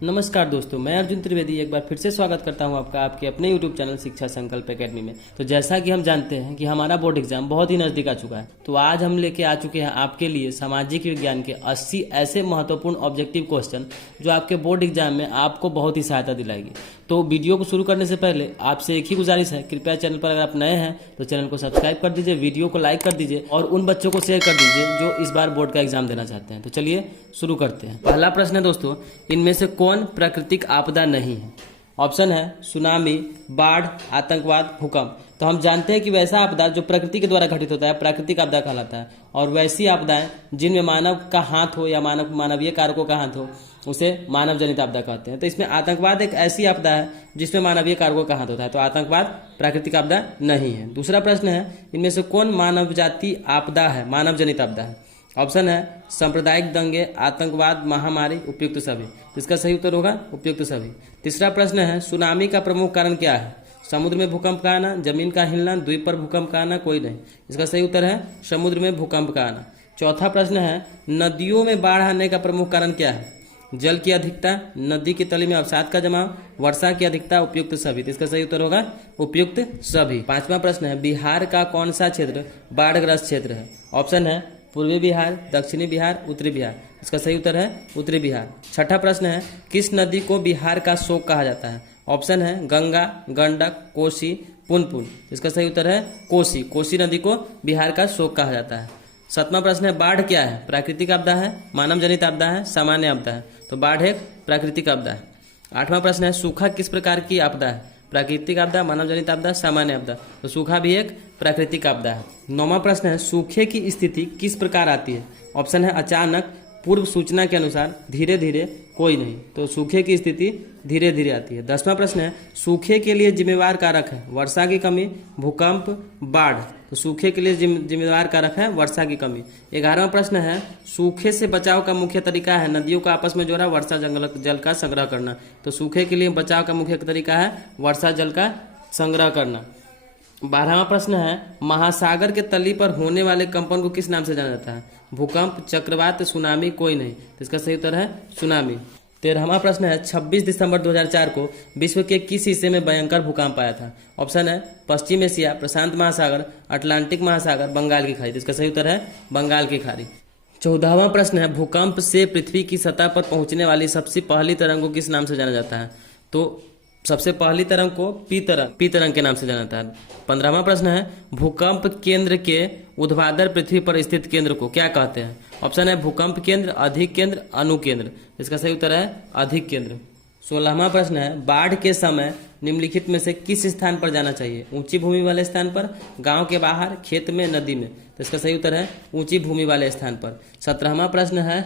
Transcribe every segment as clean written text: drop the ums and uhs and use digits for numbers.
नमस्कार दोस्तों, मैं अर्जुन त्रिवेदी एक बार फिर से स्वागत करता हूं आपका आपके अपने YouTube चैनल शिक्षा संकल्प एकेडमी में। तो जैसा कि हम जानते हैं कि हमारा बोर्ड एग्जाम बहुत ही नज़दीक आ चुका है, तो आज हम लेके आ चुके हैं आपके लिए सामाजिक विज्ञान के 80 ऐसे महत्वपूर्ण ऑब्जेक्टिव क्वेश्चन जो आपके बोर्ड एग्जाम में आपको बहुत ही सहायता दिलाएगी। तो वीडियो को शुरू करने से पहले आपसे एक ही गुजारिश है, कृपया चैनल पर अगर आप नए हैं तो चैनल को सब्सक्राइब कर दीजिए, वीडियो को लाइक कर दीजिए और उन बच्चों को शेयर कर दीजिए जो इस बार बोर्ड का एग्जाम देना चाहते हैं। तो चलिए शुरू करते हैं। पहला प्रश्न है दोस्तों, इनमें से कौन प्राकृतिक आपदा नहीं है? ऑप्शन है सुनामी, बाढ़, आतंकवाद, भूकंप। तो हम जानते हैं कि वैसा आपदा जो प्रकृति के द्वारा घटित होता है प्राकृतिक आपदा कहलाता है, और वैसी आपदाएं जिनमें मानव का हाथ हो या मानवीय कारकों का हाथ हो उसे मानव जनित आपदा कहते हैं। तो इसमें आतंकवाद एक ऐसी आपदा है जिसमें मानवीय कारकों का हाथ होता है, तो आतंकवाद प्राकृतिक आपदा नहीं है। दूसरा प्रश्न है, इनमें से कौन मानव जाति आपदा है, मानव जनित आपदा है? ऑप्शन है सांप्रदायिक दंगे, आतंकवाद, महामारी, उपयुक्त सभी। तो इसका सही उत्तर होगा उपयुक्त सभी। तीसरा प्रश्न है, सुनामी का प्रमुख कारण क्या है? समुद्र में भूकंप का आना, जमीन का हिलना, द्वीप पर भूकंप का आना, कोई नहीं। इसका सही उत्तर है समुद्र में भूकंप का आना। चौथा प्रश्न है, नदियों में बाढ़ आने का प्रमुख कारण क्या है? जल की अधिकता, नदी की तली में अवसाद का जमाव, वर्षा की अधिकता, उपयुक्त सभी। तो इसका सही उत्तर होगा उपयुक्त सभी। पांचवा प्रश्न है, बिहार का कौन सा क्षेत्र बाढ़ग्रस्त क्षेत्र है? ऑप्शन है पूर्वी बिहार, दक्षिणी बिहार, उत्तरी बिहार। इसका सही उत्तर है उत्तरी बिहार। छठा प्रश्न है, किस नदी को बिहार का शोक कहा जाता है? ऑप्शन है गंगा, गंडक, कोसी, पुनपुन। इसका सही उत्तर है कोसी। कोसी नदी को बिहार का शोक कहा जाता है। सातवां प्रश्न है, बाढ़ क्या है? प्राकृतिक आपदा है, मानव जनित आपदा है, सामान्य आपदा है? तो बाढ़ एक प्राकृतिक आपदा है। आठवां प्रश्न है, सूखा किस प्रकार की आपदा है? प्राकृतिक आपदा, मानव जनित आपदा, सामान्य आपदा? तो सूखा भी एक प्राकृतिक आपदा है। नौवां प्रश्न है, सूखे की स्थिति किस प्रकार आती है? ऑप्शन है अचानक, पूर्व सूचना के अनुसार, धीरे धीरे, कोई नहीं। तो सूखे की स्थिति धीरे धीरे आती है। 10वां प्रश्न है, सूखे के लिए जिम्मेवार कारक है? वर्षा की कमी, भूकंप, बाढ़? तो सूखे के लिए जिम्मेवार कारक है वर्षा की कमी। 11वां प्रश्न है, सूखे से बचाव का मुख्य तरीका है नदियों को आपस में जोड़ा, वर्षा जल का संग्रह करना? तो सूखे के लिए बचाव का मुख्य तरीका है वर्षा जल का संग्रह करना। 12वां प्रश्न है, महासागर के तली पर होने वाले कंपन को किस नाम से जाना जाता है? भूकंप, चक्रवात, सुनामी, कोई नहीं। तो इसका सही उत्तर है सुनामी। 13वां प्रश्न है, 26 दिसंबर 2004 को विश्व के किस हिस्से में भयंकर भूकंप आया था? ऑप्शन है पश्चिम एशिया, प्रशांत महासागर, अटलांटिक महासागर, बंगाल की खाड़ी। इसका सही उत्तर है बंगाल की खाड़ी। 14वां प्रश्न है, भूकंप से पृथ्वी की सतह पर पहुंचने वाली सबसे पहली तरंग को किस नाम से जाना जाता है? तो सबसे पहली तरंग को पी तरंग के नाम से जाना जाता है। 15वां प्रश्न है, भूकंप केंद्र के ऊर्ध्वाधर पृथ्वी पर स्थित केंद्र को क्या कहते हैं? ऑप्शन है भूकंप केंद्र, अधिक केंद्र, अनुकेंद्र। इसका सही उत्तर है अधिक केंद्र। 16वां प्रश्न है, बाढ़ के समय निम्नलिखित में से किस स्थान पर जाना चाहिए? ऊंची भूमि वाले स्थान पर, गांव के बाहर, खेत में, नदी में? तो इसका सही उत्तर है ऊंची भूमि वाले स्थान पर। 17वां प्रश्न है,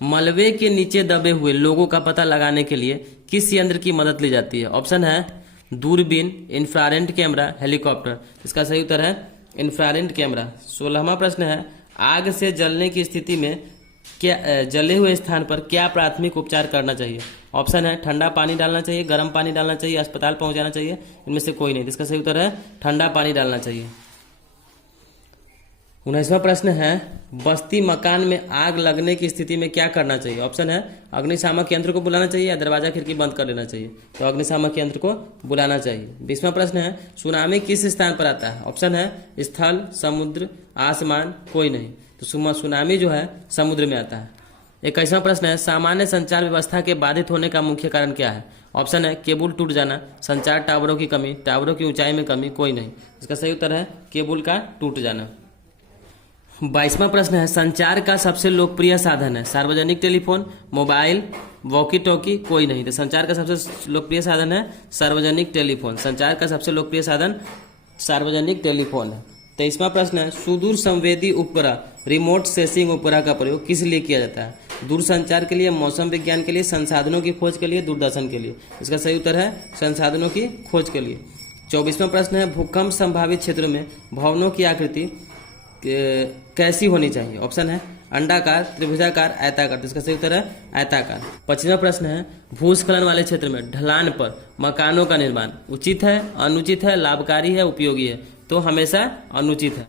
मलबे के नीचे दबे हुए लोगों का पता लगाने के लिए किस यंत्र की मदद ली जाती है? ऑप्शन है दूरबीन, इंफ्रारेड कैमरा, हेलीकॉप्टर। इसका सही उत्तर है इंफ्रारेड कैमरा। 16वां प्रश्न है, आग से जलने की स्थिति में क्या जले हुए स्थान पर क्या प्राथमिक उपचार करना चाहिए? ऑप्शन है ठंडा पानी डालना चाहिए, गर्म पानी डालना चाहिए, अस्पताल पहुंचाना चाहिए, इनमें से कोई नहीं। इसका सही उत्तर है ठंडा पानी डालना चाहिए। 19वां प्रश्न है, बस्ती मकान में आग लगने की स्थिति में क्या करना चाहिए? ऑप्शन है अग्निशामक यंत्र को बुलाना चाहिए या दरवाजा खिड़की बंद कर लेना चाहिए? तो अग्निशामक यंत्र को बुलाना चाहिए। 20वां प्रश्न है, सुनामी किस स्थान पर आता है? ऑप्शन है स्थल, समुद्र, आसमान, कोई नहीं। तो सुनामी जो है समुद्र में आता है। 21वां प्रश्न है, सामान्य संचार व्यवस्था के बाधित होने का मुख्य कारण क्या है? ऑप्शन है केबल टूट जाना, संचार टावरों की कमी, टावरों की ऊंचाई में कमी, कोई नहीं। इसका सही उत्तर है केबल का टूट जाना। 22वां प्रश्न है, संचार का सबसे लोकप्रिय साधन है? सार्वजनिक टेलीफोन, मोबाइल, वॉकी टॉकी, कोई नहीं। तो संचार का सबसे लोकप्रिय साधन है सार्वजनिक टेलीफोन। संचार का सबसे लोकप्रिय साधन सार्वजनिक टेलीफोन है। 23वां प्रश्न है, सुदूर संवेदी उपग्रह रिमोट सेंसिंग उपग्रह का प्रयोग किस लिए किया जाता है? दूरसंचार के लिए, मौसम विज्ञान के लिए, संसाधनों की खोज के लिए, दूरदर्शन के लिए? इसका सही उत्तर है संसाधनों की खोज के लिए। 24वां प्रश्न है, भूकंप संभावित क्षेत्रों में भवनों की आकृति कैसी होनी चाहिए? ऑप्शन है अंडाकार, त्रिभुजाकार, आयताकार। तो इसका सही उत्तर है आयताकार। 25वां प्रश्न है, भूस्खलन वाले क्षेत्र में ढलान पर मकानों का निर्माण उचित है, अनुचित है, लाभकारी है, उपयोगी है? तो हमेशा अनुचित है।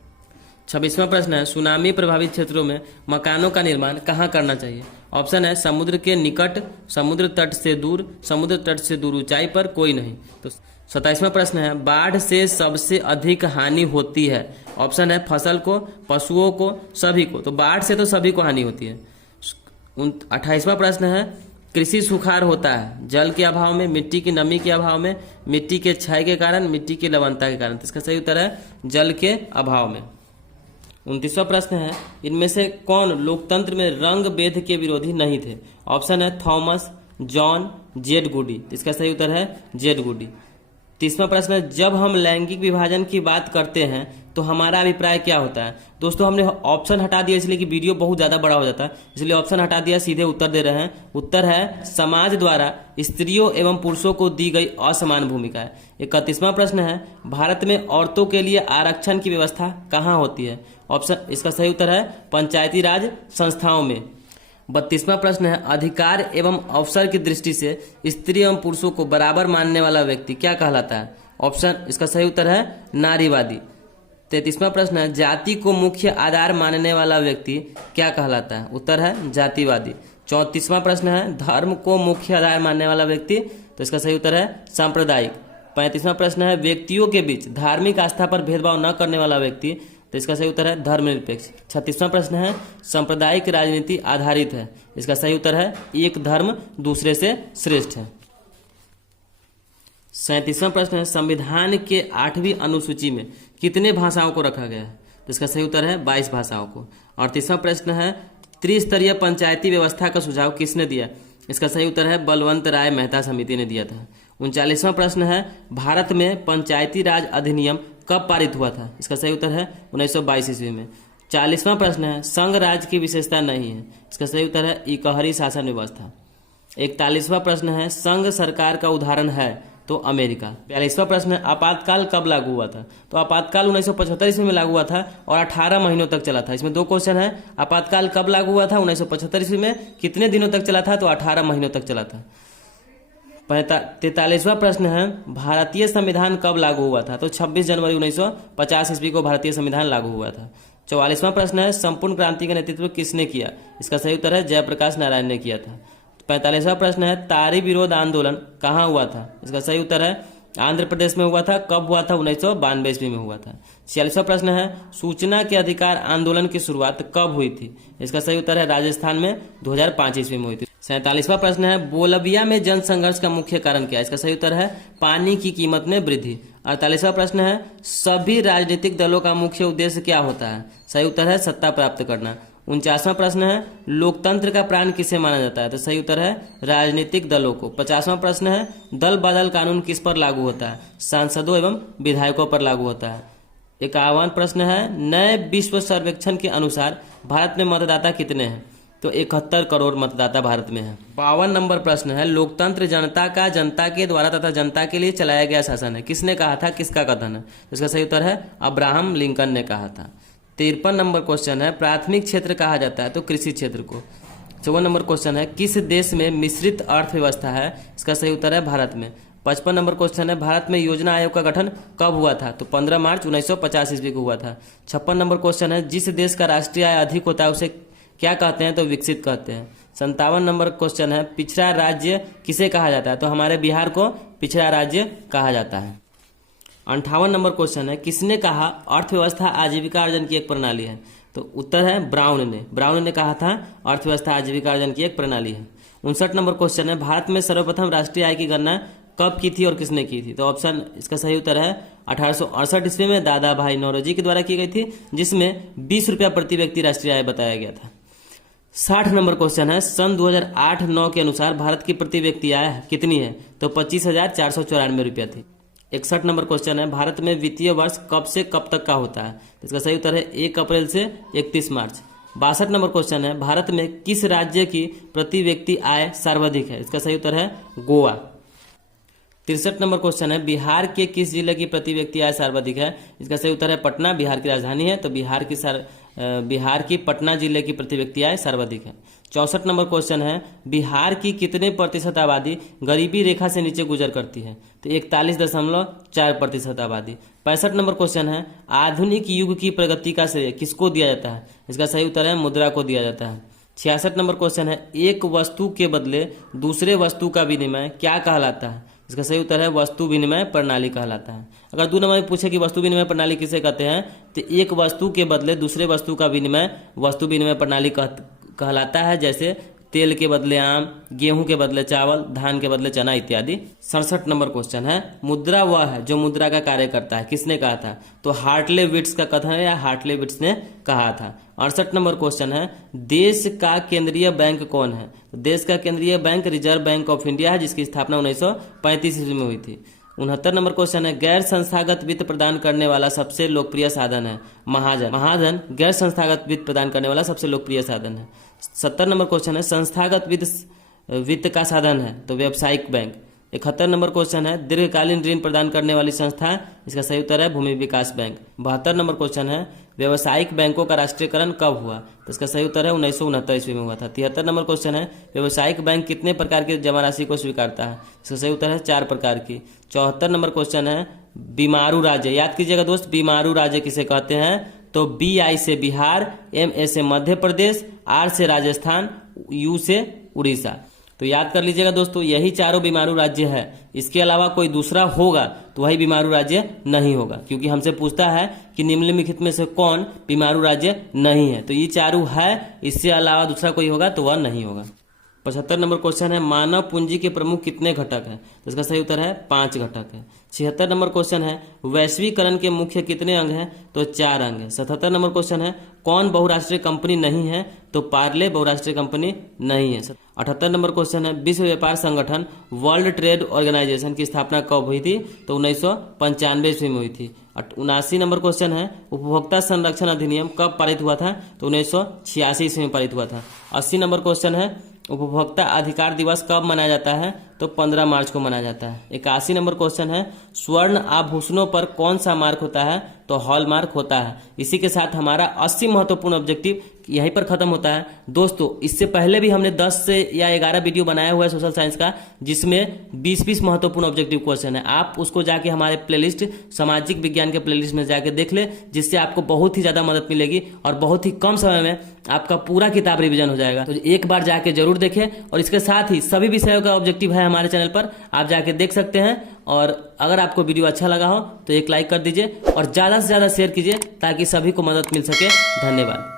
26वां प्रश्न है, सुनामी प्रभावित क्षेत्रों में मकानों का निर्माण कहाँ करना चाहिए? ऑप्शन है समुद्र के निकट, समुद्र तट से दूर, समुद्र तट से दूर ऊंचाई पर, कोई नहीं। तो 27वां प्रश्न है बाढ़ से सबसे अधिक हानि होती है। ऑप्शन है फसल को, पशुओं को, सभी को। तो बाढ़ से तो सभी को हानि होती है। 28वां प्रश्न है कृषि सुखाड़ होता है जल के अभाव में, मिट्टी की नमी के अभाव में, मिट्टी के क्षय के कारण, मिट्टी की लवणता के कारण। तो इसका सही उत्तर है जल के अभाव में। 29वां प्रश्न है इनमें से कौन लोकतंत्र में रंग भेद के विरोधी नहीं थे। ऑप्शन है थॉमस, जॉन, जेड गुडी। इसका सही उत्तर है जेड गुडी। 30वां प्रश्न है जब हम लैंगिक विभाजन की बात करते हैं तो हमारा अभिप्राय क्या होता है। दोस्तों हमने ऑप्शन हटा दिया इसलिए कि वीडियो बहुत ज्यादा बड़ा हो जाता है, इसलिए ऑप्शन हटा दिया, सीधे उत्तर दे रहे हैं। उत्तर है समाज द्वारा स्त्रियों एवं पुरुषों को दी गई असमान भूमिका है। 31वां प्रश्न है भारत में औरतों के लिए आरक्षण की व्यवस्था कहाँ होती है। ऑप्शन इसका सही उत्तर है पंचायती राज संस्थाओं में। 32वां प्रश्न है अधिकार एवं अवसर की दृष्टि से स्त्री एवं पुरुषों को बराबर मानने वाला व्यक्ति क्या कहलाता है। ऑप्शन इसका सही उत्तर है नारीवादी। 33वां प्रश्न है जाति को मुख्य आधार मानने वाला व्यक्ति क्या कहलाता है। उत्तर है जातिवादी। 34वां प्रश्न है धर्म को मुख्य आधार मानने वाला व्यक्ति, तो इसका सही उत्तर है सांप्रदायिक। 35वां प्रश्न है व्यक्तियों के बीच धार्मिक आस्था पर भेदभाव न करने वाला व्यक्ति, तो इसका सही उत्तर है धर्मनिरपेक्ष। 36वां प्रश्न है सांप्रदायिक राजनीति आधारित है। इसका सही उत्तर है एक धर्म दूसरे से श्रेष्ठ है। 37वां प्रश्न है संविधान के 8वीं अनुसूची में कितने भाषाओं को रखा गया है। तो इसका सही उत्तर है 22 भाषाओं को। 38वां प्रश्न है त्रिस्तरीय पंचायती व्यवस्था का सुझाव किसने दिया। इसका सही उत्तर है बलवंत राय मेहता समिति ने दिया था। 39वां प्रश्न है भारत में पंचायती राज अधिनियम कब पारित हुआ था। इसका सही उत्तर है 1922 ईस्वी में। 40वां प्रश्न है संघ राज्य की विशेषता नहीं है। इसका सही उत्तर है इकहरी शासन व्यवस्था। 41वां प्रश्न है संघ सरकार का उदाहरण है, तो अमेरिका। 42वां प्रश्न है आपातकाल कब लागू हुआ था। तो आपातकाल 1975 ईस्वी में लागू हुआ था और 18 महीनों तक चला था। इसमें दो क्वेश्चन है, आपातकाल कब लागू हुआ था 1975 ईस्वी में, कितने दिनों तक चला था, तो 18 महीनों तक चला था। 43वां प्रश्न है भारतीय संविधान कब लागू हुआ था। तो 26 जनवरी 1950 ईस्वी को भारतीय संविधान लागू हुआ था। 44वां प्रश्न है संपूर्ण क्रांति का नेतृत्व किसने किया। इसका सही उत्तर है जयप्रकाश नारायण ने किया था। 45वां प्रश्न है तारी विरोध आंदोलन कहाँ हुआ था। इसका सही उत्तर है आंध्र प्रदेश में हुआ था। कब हुआ था 1992 ईस्वी में हुआ था। 46वां प्रश्न है सूचना के अधिकार आंदोलन की शुरुआत कब हुई थी। इसका सही उत्तर है राजस्थान में 2005 ईस्वी में हुई थी। 47वां प्रश्न है बोलबिया में जन संघर्ष का मुख्य कारण क्या है। इसका सही उत्तर है पानी की कीमत में वृद्धि। 48वां प्रश्न है सभी राजनीतिक दलों का मुख्य उद्देश्य क्या होता है। सही उत्तर है सत्ता प्राप्त करना। 49वां प्रश्न है लोकतंत्र का प्राण किसे माना जाता है। तो सही उत्तर है राजनीतिक दलों को। 50वां प्रश्न है दल बदल कानून किस पर लागू होता है। सांसदों एवं विधायकों पर लागू होता है। 51वां प्रश्न है नए विश्व सर्वेक्षण के अनुसार भारत में मतदाता कितने हैं। तो 71 करोड़ मतदाता भारत में है। 52 नंबर प्रश्न है लोकतंत्र जनता का, जनता के द्वारा तथा जनता के लिए चलाया गया शासन है। किसने कहा था, किसका कथन है। तो इसका सही उत्तर है अब्राहम लिंकन ने कहा था। 53 नंबर क्वेश्चन है प्राथमिक क्षेत्र कहा जाता है, तो कृषि क्षेत्र को। 54 नंबर क्वेश्चन है किस देश में मिश्रित अर्थव्यवस्था है। इसका सही उत्तर है भारत में। 55 नंबर क्वेश्चन है भारत में योजना आयोग का गठन कब हुआ था। तो 15 मार्च 1950 ईस्वी को हुआ था। 56 नंबर क्वेश्चन है जिस देश का राष्ट्रीय आय अधिक होता है उसे क्या कहते हैं। तो विकसित कहते हैं। 57 नंबर क्वेश्चन है पिछड़ा राज्य किसे कहा जाता है। तो हमारे बिहार को पिछड़ा राज्य कहा जाता है। 58 नंबर क्वेश्चन है किसने कहा अर्थव्यवस्था आजीविका अर्जन की एक प्रणाली है। तो उत्तर है ब्राउन ने कहा था अर्थव्यवस्था आजीविका अर्जन की एक प्रणाली है। 59 नंबर क्वेश्चन है भारत में सर्वप्रथम राष्ट्रीय आय की गणना कब की थी और किसने की थी। तो ऑप्शन इसका सही उत्तर है 1868 ईस्वी में दादा भाई नौरोजी के द्वारा की गई थी, जिसमें 20 रुपया प्रति व्यक्ति राष्ट्रीय आय बताया गया था। 60 नंबर क्वेश्चन है सन 2008-9 के अनुसार भारत की प्रति व्यक्ति आय कितनी है। तो 25,494 रुपया थी। 61 नंबर क्वेश्चन है भारत में वित्तीय वर्ष कब से कब तक का होता है। तो इसका सही उत्तर है 1 अप्रैल से 31 मार्च। 62 नंबर क्वेश्चन है भारत में किस राज्य की प्रति व्यक्ति आय सर्वाधिक है। इसका सही उत्तर है गोवा। 63 नंबर क्वेश्चन है बिहार के किस जिले की प्रति व्यक्ति आय सर्वाधिक है। इसका सही उत्तर है पटना, बिहार की राजधानी है, तो बिहार की पटना जिले की प्रति व्यक्ति आय सर्वाधिक है। 64 नंबर क्वेश्चन है बिहार की कितने प्रतिशत आबादी गरीबी रेखा से नीचे गुजर करती है। तो 41.4% आबादी। 65 नंबर क्वेश्चन है आधुनिक युग की प्रगति का श्रेय किसको दिया जाता है। इसका सही उत्तर है मुद्रा को दिया जाता है। 66 नंबर क्वेश्चन है, एक वस्तु के बदले दूसरे वस्तु का विनिमय क्या कहलाता है? इसका सही उत्तर है वस्तु विनिमय प्रणाली कहलाता है। अगर 2 नंबर में पूछे कि वस्तु विनिमय प्रणाली किसे कहते हैं, तो एक वस्तु के बदले दूसरे वस्तु का विनिमय वस्तु विनिमय प्रणाली कहलाता है। जैसे तेल के बदले आम, गेहूं के बदले चावल, धान के बदले चना इत्यादि। 67 नंबर क्वेश्चन है, मुद्रा वह है जो मुद्रा का कार्य करता है, किसने कहा था? तो हार्टले विट्स का कथन है या हार्टले विट्स ने कहा था। 68 नंबर क्वेश्चन है, देश का केंद्रीय बैंक कौन है? तो देश का केंद्रीय bank reserve bank of India है, जिसकी स्थापना 1935 ईस्वी में हुई थी। 69 नंबर क्वेश्चन है, गैर संस्थागत वित्त प्रदान करने वाला सबसे लोकप्रिय साधन है महाजन। महाजन गैर संस्थागत वित्त प्रदान करने वाला सबसे लोकप्रिय साधन है। 70 नंबर क्वेश्चन है, संस्थागत वित्त का साधन है तो व्यावसायिक बैंक। 71 नंबर क्वेश्चन है, दीर्घकालीन ऋण प्रदान करने वाली संस्था, इसका सही उत्तर है भूमि विकास बैंक। 72 नंबर क्वेश्चन है, व्यावसायिक बैंकों का राष्ट्रीयकरण कब हुआ? तो इसका सही उत्तर है 1969 ईस्वी में हुआ था। 73 नंबर क्वेश्चन है, व्यावसायिक बैंक कितने प्रकार की जमा राशि को स्वीकारता है? इसका सही उत्तर है 4 प्रकार की। 74 नंबर क्वेश्चन है, बीमारू राज्य, याद कीजिएगा दोस्त, बीमारू राज्य किसे कहते हैं? तो BI से बिहार, MA से मध्य प्रदेश, R से राजस्थान, U से उड़ीसा। तो याद कर लीजिएगा दोस्तों, यही चारों बीमारू राज्य है। इसके अलावा कोई दूसरा होगा तो वही बीमारू राज्य नहीं होगा, क्योंकि हमसे पूछता है कि निम्नलिखित में से कौन बीमारू राज्य नहीं है। तो ये चारों है, इससे अलावा दूसरा कोई होगा तो वह नहीं होगा। 75 नंबर क्वेश्चन है, मानव पूंजी के प्रमुख कितने घटक हैं? तो इसका सही उत्तर है 5 घटक है। 76 नंबर क्वेश्चन है, वैश्वीकरण के मुख्य कितने अंग हैं? तो 4 अंग है। 77 नंबर क्वेश्चन है, कौन बहुराष्ट्रीय कंपनी नहीं है? तो पार्ले बहुराष्ट्रीय कंपनी नहीं है। 78 नंबर क्वेश्चन है, विश्व व्यापार संगठन वर्ल्ड ट्रेड ऑर्गेनाइजेशन की स्थापना कब हुई थी? तो 1995 ईस्वी में हुई थी। 79 नंबर क्वेश्चन है, उपभोक्ता संरक्षण अधिनियम कब पारित हुआ था? तो 1986 ईस्वी में पारित हुआ था। 80 नंबर क्वेश्चन है, उपभोक्ता अधिकार दिवस कब मनाया जाता है? तो 15 मार्च को मनाया जाता है। 81 नंबर क्वेश्चन है, स्वर्ण आभूषणों पर कौन सा मार्क होता है? तो हॉल मार्क होता है। इसी के साथ हमारा 80 महत्वपूर्ण ऑब्जेक्टिव यहीं पर खत्म होता है। दोस्तों, इससे पहले भी हमने 10 से या 11 वीडियो बनाया हुआ है सोशल साइंस का, जिसमें 20-20 महत्वपूर्ण ऑब्जेक्टिव क्वेश्चन है। आप उसको जाके हमारे प्लेलिस्ट सामाजिक विज्ञान के प्लेलिस्ट में जाके देख ले, जिससे आपको बहुत ही ज्यादा मदद मिलेगी और बहुत ही कम समय में आपका पूरा किताब रिवीजन हो जाएगा। तो एक बार जाके जरूर देखें, और इसके साथ ही सभी विषयों का ऑब्जेक्टिव है हमारे चैनल पर, आप जाके देख सकते हैं। और अगर आपको वीडियो अच्छा लगा हो तो एक लाइक कर दीजिए और ज्यादा से ज्यादा शेयर कीजिए, ताकि सभी को मदद मिल सके। धन्यवाद।